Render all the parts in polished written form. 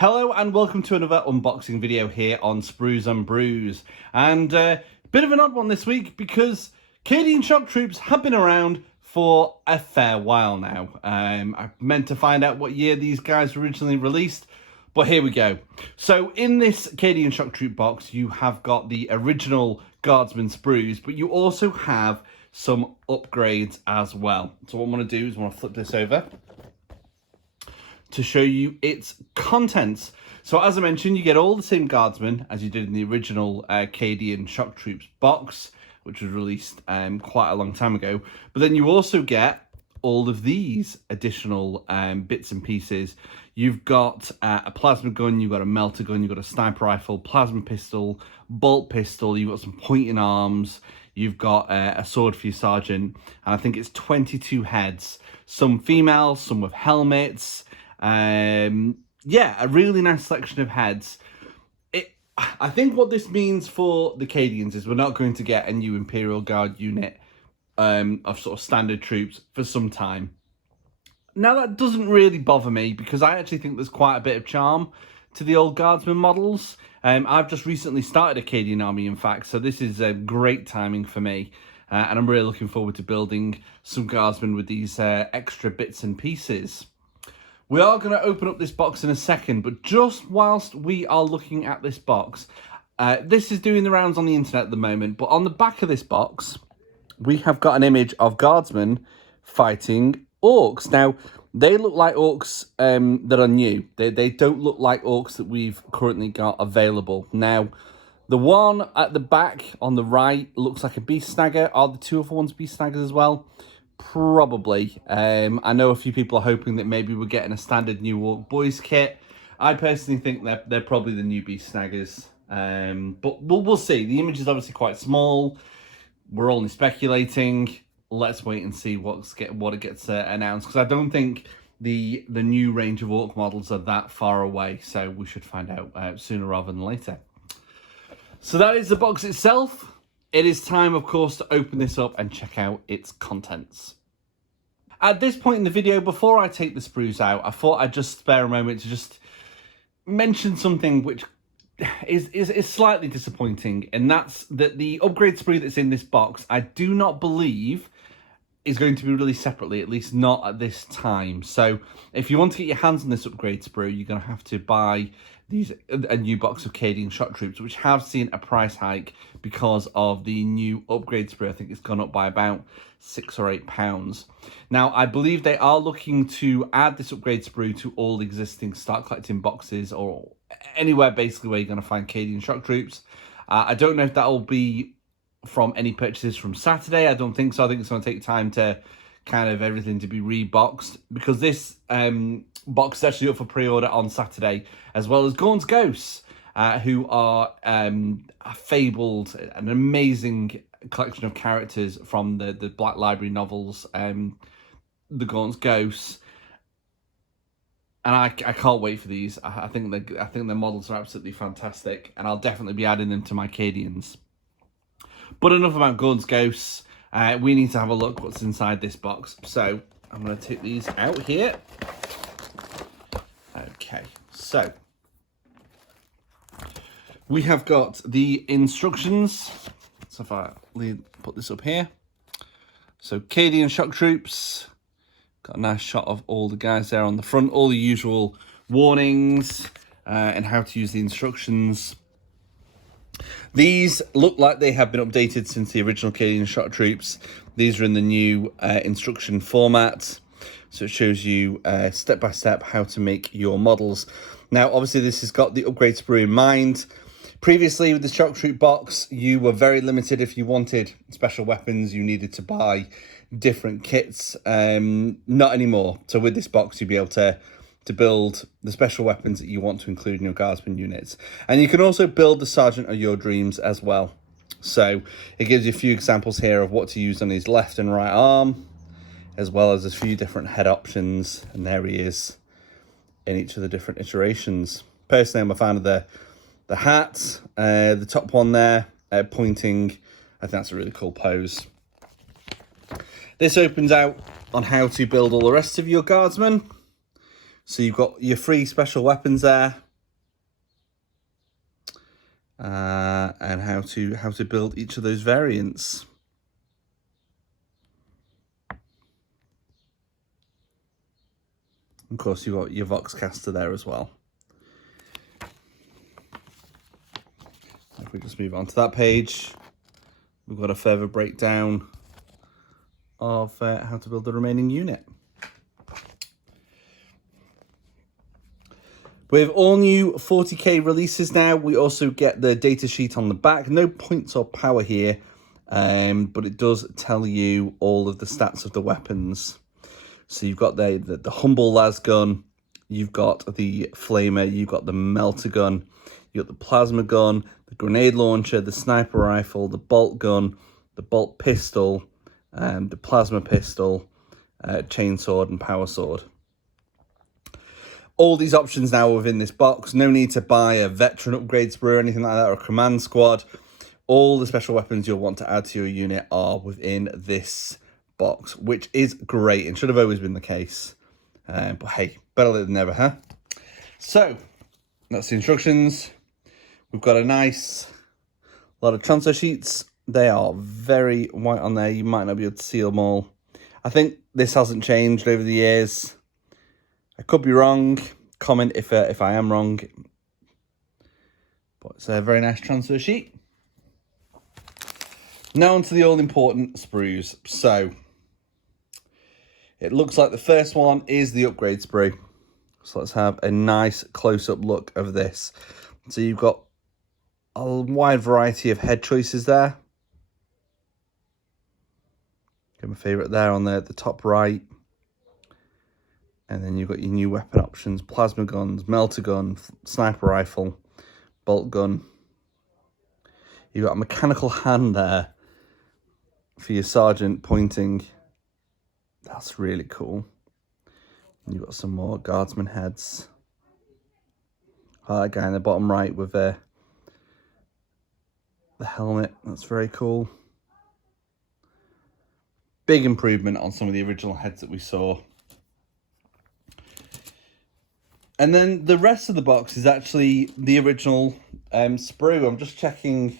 Hello and welcome to another unboxing video here on Sprues and Brews. And bit of an odd one this week because Cadian Shock Troops have been around for a fair while now. I meant to find out what year these guys were originally released, but here we go. So in this Cadian Shock Troop box, you have got the original Guardsman Sprues, but you also have some upgrades as well. So what I'm going to do is I want to flip this over to show you its contents. So as I mentioned, you get all the same Guardsmen as you did in the original Cadian Shock Troops box, which was released quite a long time ago. But then you also get all of these additional bits and pieces. You've got a plasma gun, you've got a melter gun, you've got a sniper rifle, plasma pistol, bolt pistol, you've got some pointing arms, you've got a sword for your sergeant, and I think it's 22 heads. Some female, some with helmets. Yeah, a really nice selection of heads. I think what this means for the Cadians is we're not going to get a new Imperial Guard unit of sort of standard troops for some time. Now that doesn't really bother me because I actually think there's quite a bit of charm to the old Guardsman models. I've just recently started a Cadian army, in fact, so this is great timing for me. And I'm really looking forward to building some Guardsmen with these extra bits and pieces. We are going to open up this box in a second, but just whilst we are looking at this box, this is doing the rounds on the internet at the moment, but on the back of this box, we have got an image of Guardsmen fighting orcs. Now, they look like orcs that are new. They don't look like orcs that we've currently got available. Now, the one at the back on the right looks like a beast snagger. Are the two other ones beast snaggers as well? Probably. I know a few people are hoping that maybe we're getting a standard new Orc Boys kit. I personally think they're probably the new beast snaggers. But we'll see. The image is obviously quite small. We're only speculating. Let's wait and see what it gets announced, because I don't think the new range of Orc models are that far away. So we should find out sooner rather than later. So that is the box itself. It is time, of course, to open this up and check out its contents. At this point in the video, before I take the sprues out, I thought I'd just spare a moment to just mention something which is slightly disappointing, and that's that the upgrade sprue that's in this box, I do not believe is going to be released separately, at least not at this time. So if you want to get your hands on this upgrade sprue, you're going to have to buy a new box of Cadian Shock Troops, which have seen a price hike because of the new upgrade sprue. I think it's gone up by about £6 or £8. Now, I believe they are looking to add this upgrade sprue to all existing start collecting boxes or anywhere basically where you're going to find Cadian Shock Troops. I don't know if that will be from any purchases from Saturday. I don't think so. I think it's going to take time to kind of everything to be reboxed, because this box is actually up for pre-order on Saturday, as well as Gaunt's Ghosts, who are a fabled, an amazing collection of characters from the Black Library novels, the Gaunt's Ghosts. And I can't wait for these. I think their models are absolutely fantastic, and I'll definitely be adding them to my Cadians. But enough about Gaunt's Ghosts. We need to have a look what's inside this box. So I'm going to take these out here. Okay, so we have got the instructions. So if I put this up here. So Cadian Shock Troops. Got a nice shot of all the guys there on the front. All the usual warnings and how to use the instructions. These look like they have been updated since the original Cadian Shock Troops. These are in the new instruction format. So it shows you step by step how to make your models. Now, obviously, this has got the upgrade sprue in mind. Previously, with the Shock Troop box, you were very limited. If you wanted special weapons, you needed to buy different kits. Not anymore. So with this box, you'll be able to build the special weapons that you want to include in your Guardsman units. And you can also build the Sergeant of your dreams as well. So it gives you a few examples here of what to use on his left and right arm, as well as a few different head options. And there he is in each of the different iterations. Personally, I'm a fan of the hat, the top one there, pointing. I think that's a really cool pose. This opens out on how to build all the rest of your Guardsmen. So you've got your 3 special weapons there. and how to build each of those variants. Of course, you've got your Voxcaster there as well. If we just move on to that page, we've got a further breakdown of how to build the remaining unit. With all new 40k releases now, we also get the data sheet on the back. No points or power here, but it does tell you all of the stats of the weapons. So you've got the Humble Las gun, you've got the Flamer, you've got the Melter gun, you've got the Plasma gun, the Grenade Launcher, the Sniper Rifle, the Bolt gun, the Bolt Pistol, the Plasma Pistol, Chainsword and Power Sword. All these options now within this box. No need to buy a veteran upgrade sprue or anything like that, or a command squad. All the special weapons you'll want to add to your unit are within this box, which is great and should have always been the case. But hey, better late than never, huh? So, that's the instructions. We've got a nice lot of transfer sheets. They are very white on there. You might not be able to see them all. I think this hasn't changed over the years. I could be wrong. Comment if I am wrong. But it's a very nice transfer sheet. Now onto the all-important sprues. So, it looks like the first one is the upgrade sprue. So let's have a nice close-up look of this. So you've got a wide variety of head choices there. Get my favourite there on the top right. And then you've got your new weapon options, plasma guns, melter gun, sniper rifle, bolt gun. You've got a mechanical hand there for your sergeant pointing. That's really cool. And you've got some more guardsman heads. Oh, that guy in the bottom right with the helmet. That's very cool. Big improvement on some of the original heads that we saw. And then the rest of the box is actually the original sprue. I'm just checking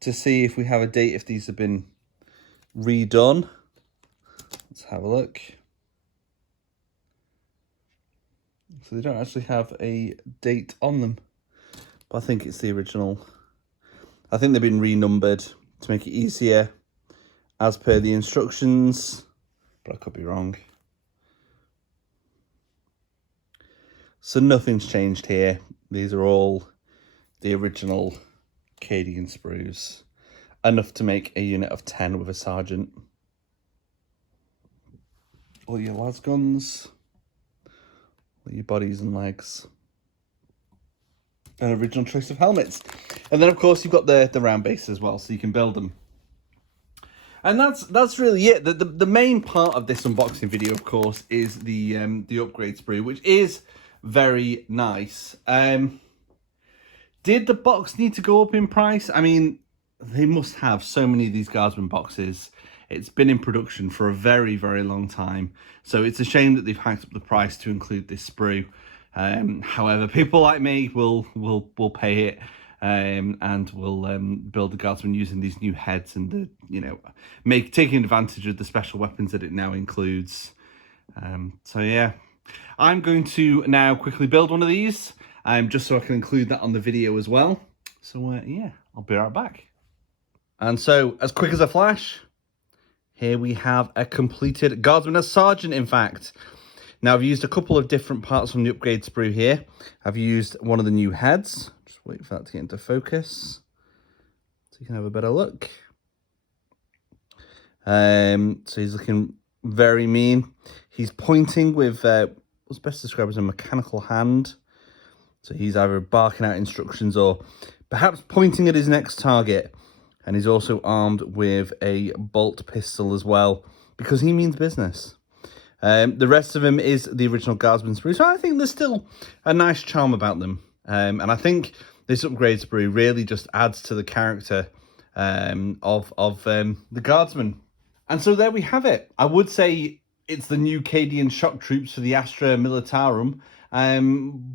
to see if we have a date, if these have been redone. Let's have a look. So they don't actually have a date on them, but I think it's the original. I think they've been renumbered to make it easier as per the instructions, but I could be wrong. So nothing's changed here. These are all the original Cadian sprues. Enough to make a unit of 10 with a sergeant. All your las guns. All your bodies and legs. An original choice of helmets. And then of course you've got the round base as well, so you can build them. And that's really it. The main part of this unboxing video, of course, is the upgrade sprue, which is very nice. Did the box need to go up in price? I mean, they must have so many of these Guardsman boxes. It's been in production for a very, very long time. So it's a shame that they've hiked up the price to include this sprue. However, people like me will pay it and will build the Guardsman using these new heads and the, taking advantage of the special weapons that it now includes. So yeah. I'm going to now quickly build one of these, just so I can include that on the video as well. So yeah, I'll be right back. And so, as quick as a flash, here we have a completed Guardsman Sergeant, in fact. Now, I've used a couple of different parts from the upgrade sprue here. I've used one of the new heads. Just wait for that to get into focus, so you can have a better look. So he's looking very mean. He's pointing with what's best described as a mechanical hand. So he's either barking out instructions or perhaps pointing at his next target. And he's also armed with a bolt pistol as well, because he means business. The rest of him is the original Guardsman sprue, so I think there's still a nice charm about them. And I think this upgrade sprue really just adds to the character of the Guardsman. And so there we have it. I would say it's the new Cadian Shock Troops for the Astra Militarum,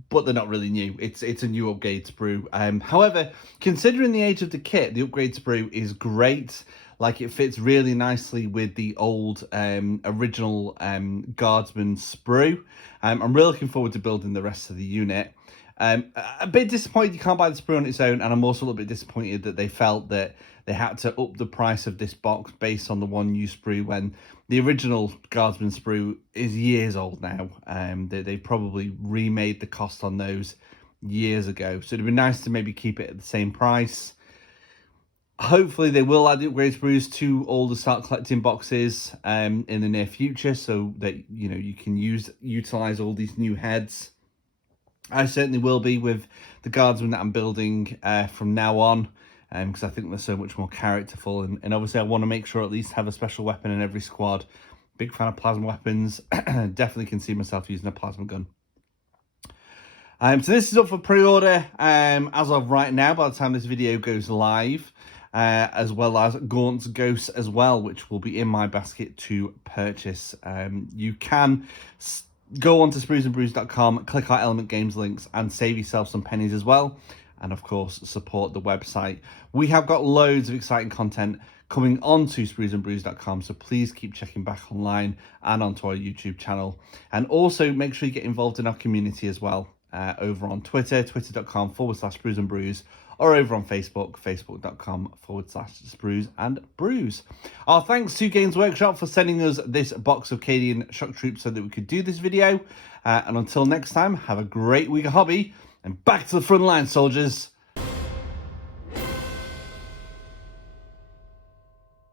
but they're not really new. It's a new upgrade sprue. However, considering the age of the kit, the upgrade sprue is great. Like, it fits really nicely with the old original Guardsman Sprue. I'm really looking forward to building the rest of the unit. A bit disappointed you can't buy the sprue on its own, and I'm also a little bit disappointed that they felt that they had to up the price of this box based on the one new sprue when the original Guardsman sprue is years old now. They probably remade the cost on those years ago, so it'd be nice to maybe keep it at the same price. Hopefully they will add the upgrade sprues to all the start collecting boxes in the near future, so that you can utilize all these new heads. I certainly will be with the Guardsmen that I'm building from now on, because I think they're so much more characterful, and obviously I want to make sure at least have a special weapon in every squad. Big fan of plasma weapons. Definitely can see myself using a plasma gun. So this is up for pre-order as of right now, by the time this video goes live, as well as Gaunt's Ghosts as well, which will be in my basket to purchase. You can go on to spruesandbrews.com, click our Element Games links, and save yourself some pennies as well. And of course, support the website. We have got loads of exciting content coming onto spruesandbrews.com, so please keep checking back online and onto our YouTube channel. And also make sure you get involved in our community as well, over on Twitter, twitter.com/spruesandbrews, or over on Facebook, facebook.com/spruesandbrews. Our thanks to Games Workshop for sending us this box of Cadian Shock Troops so that we could do this video. And until next time, have a great week of hobby, and back to the front line, soldiers.